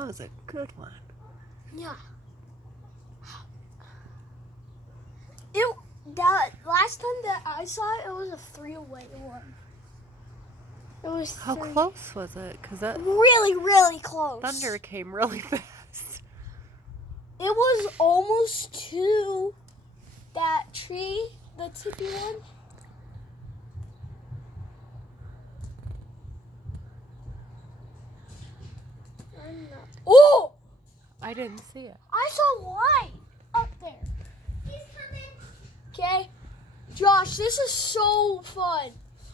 That was a good one. Yeah. That last time that I saw it, it was a 3-away one. It was How close was it? Because that really, really close. thunder came really fast. It was almost to that tree, the tippy one. Oh! I didn't see it. I saw light up there. He's coming. Okay. Josh, this is so fun.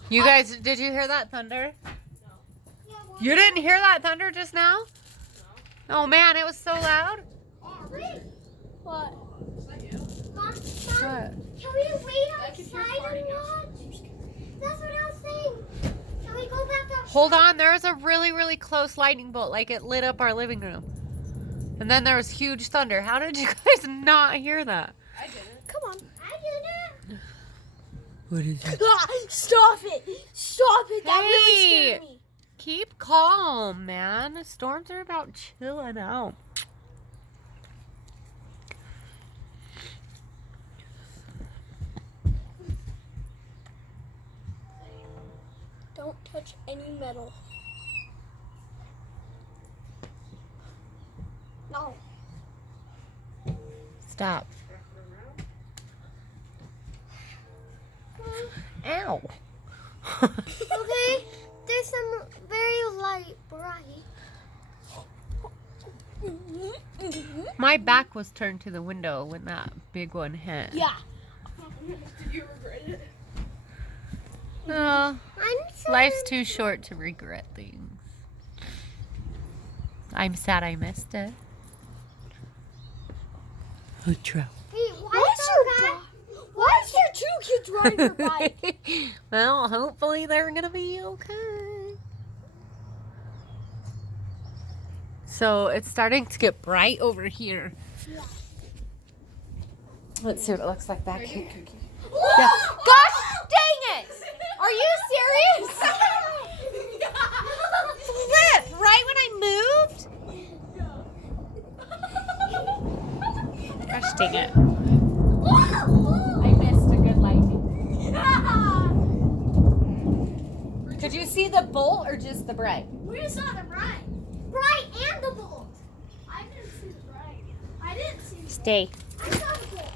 You guys, did you hear that thunder? No. You didn't hear that thunder just now? No. Oh man, it was so loud. What? Mom, What? can we wait outside and watch? That's what I was saying. Can we go back outside? Hold on, there was a really, really close lightning bolt. Like it lit up our living room. And then there was huge thunder. How did you guys not hear that? I didn't. Come on. I didn't. What is it? Stop it! Stop it! That really Hey! scared me. Keep calm, man. The storms are about chilling out. Don't touch any metal. No. Stop. Ow. Okay, there's some very light, bright. My back was turned to the window when that big one hit. Yeah. Did you regret it? No. I'm sorry. Life's too short to regret things. I'm sad I missed it. Outro. Hey, why is there two kids riding their bike? Well, hopefully they're gonna be okay. So it's starting to get bright over here. Yeah. Let's see what it looks like back here. Whoa! Yeah. Gosh dang it! Are you serious? Flip! Right when I moved? Gosh dang it. I missed a good lightning. Did you see the bolt or just the bright? We saw the bright. bright and the bolt? I didn't see the bright. I didn't see the Stay. I saw the bolt.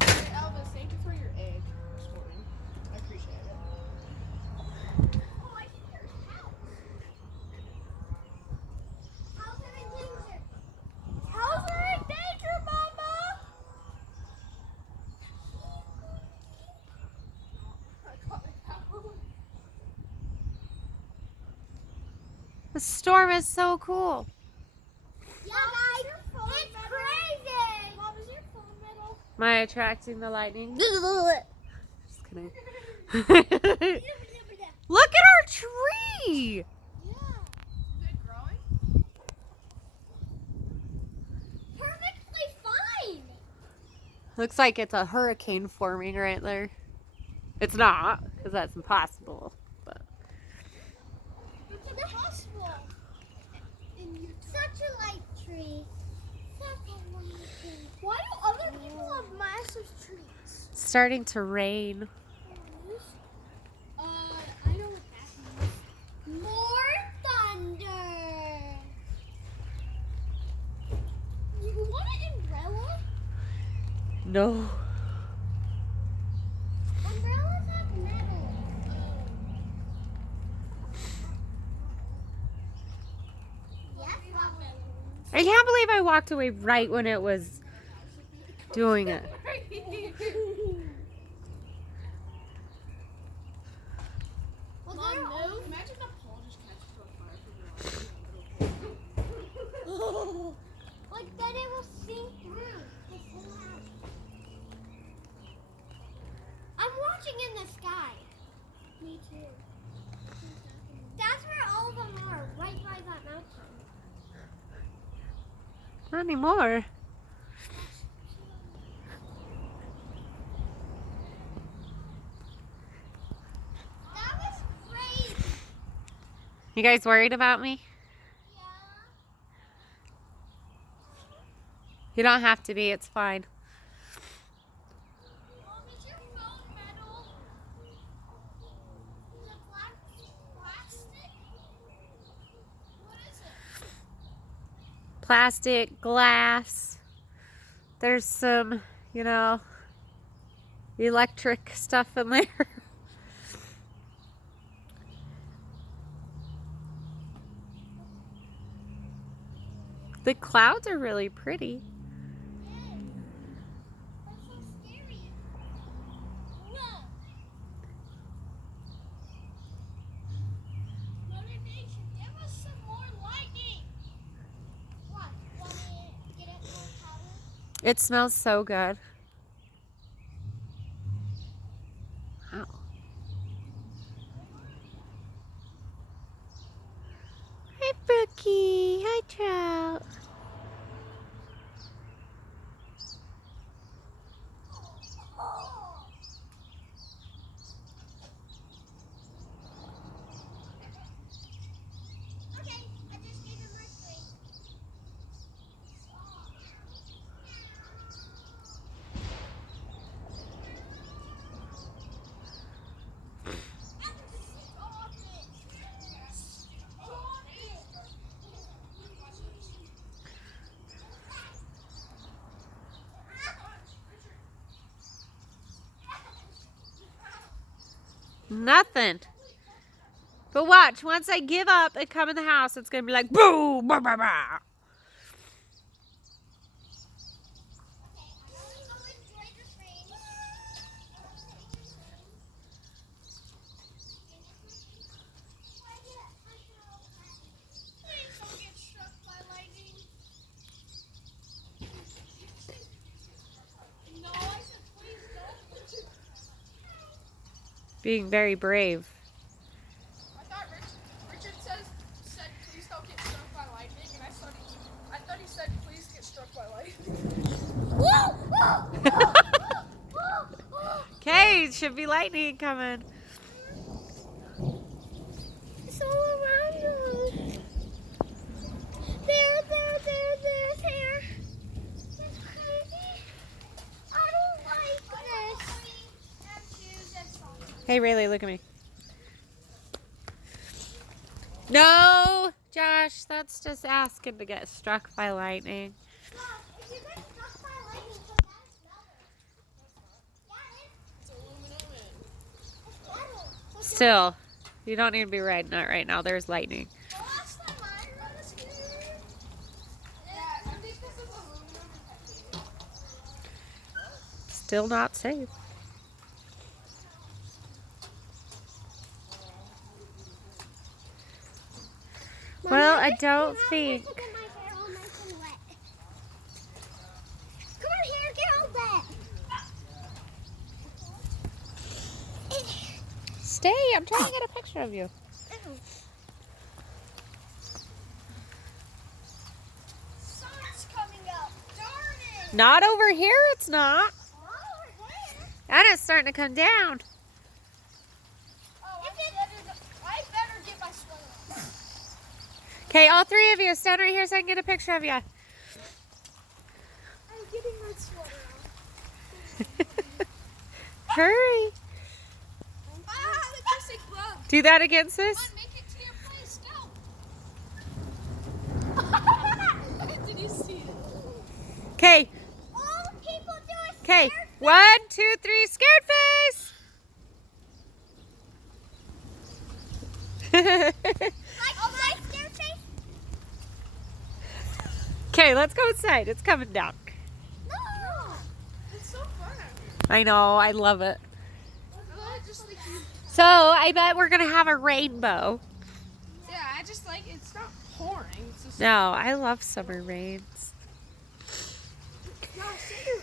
Hey, Elvis, thank you for your egg this morning. I appreciate it. Oh, I can hear a cow. How's it in danger? How's there in danger, Mama? I caught the cow. The storm is so cool. Yeah, guys, it's crazy. Mom, is your phone metal? Am I attracting the lightning? Just kidding. Look at our tree! Is it growing? Perfectly fine. Looks like it's a hurricane forming right there. It's not, because that's impossible. But It's impossible. Such a light tree. Such a light tree. Why do other people have massive trees? it's starting to rain. I know what that means. More thunder. You want an umbrella? No. Umbrellas have metal. Yes, Robin. I can't believe I walked away right when it was doing it. Well, Mom, they're no. Imagine the pole just catches on fire from the like then it will sink through this whole house. I'm watching in the sky. Me too. That's where all of them are, right by that mountain. Not anymore. That was crazy. You guys worried about me? You don't have to be. It's fine. Mom, is your phone metal? Is it plastic? What is it? Plastic, glass. There's some, you know, electric stuff in there. The clouds are really pretty. That's so scary. Whoa. Mother Nature, give us some more lightning. What? Want to get it more power? It smells so good. Wow. Hi, Brookie. Hi, Trout. Okay, I just gave him my swing. Stop it! Stop it! Nothing. But watch, once I give up and come in the house, it's going to be like, boo, bah, bah, bah. Please don't get struck by lightning. No, I said please don't. Being very brave. I thought Richard said please don't get struck by lightning, and I thought he said please get struck by lightning. Okay, should be lightning coming. It's all around us. There. It's crazy. I don't like this. Hey, Rayleigh, look at me. No, Josh, that's just asking to get struck by lightning. Mom, if you get struck by lightning, come down and smell it. Yeah, It's aluminum it's metal. Still, you don't need to be riding it right now. There's lightning. The last time I rode a scooter, Yeah, I think this is aluminum and titanium. Still not safe. Well, I don't think. Come on here, get all wet. Stay, I'm trying to get a picture of you. Sun's coming up. Darn it. Not over here, it's not. Not over there. And it's starting to come down. Oh, I better get my sweater. Okay, all three of you, stand right here so I can get a picture of you. I'm getting my sweater on. Hurry. Ah, the kissing club. Do that again, sis. Come on, make it to your place. Go. Did you see it? Okay, All people do is okay. stare. 1, 2, 3, scared face. Like scared face? Okay, let's go inside. It's coming down. No. It's so fun out here. I know, I love it. I just like you. So, I bet we're going to have a rainbow. Yeah, I just like it's not pouring. It's just No, I love summer rains. No, sit your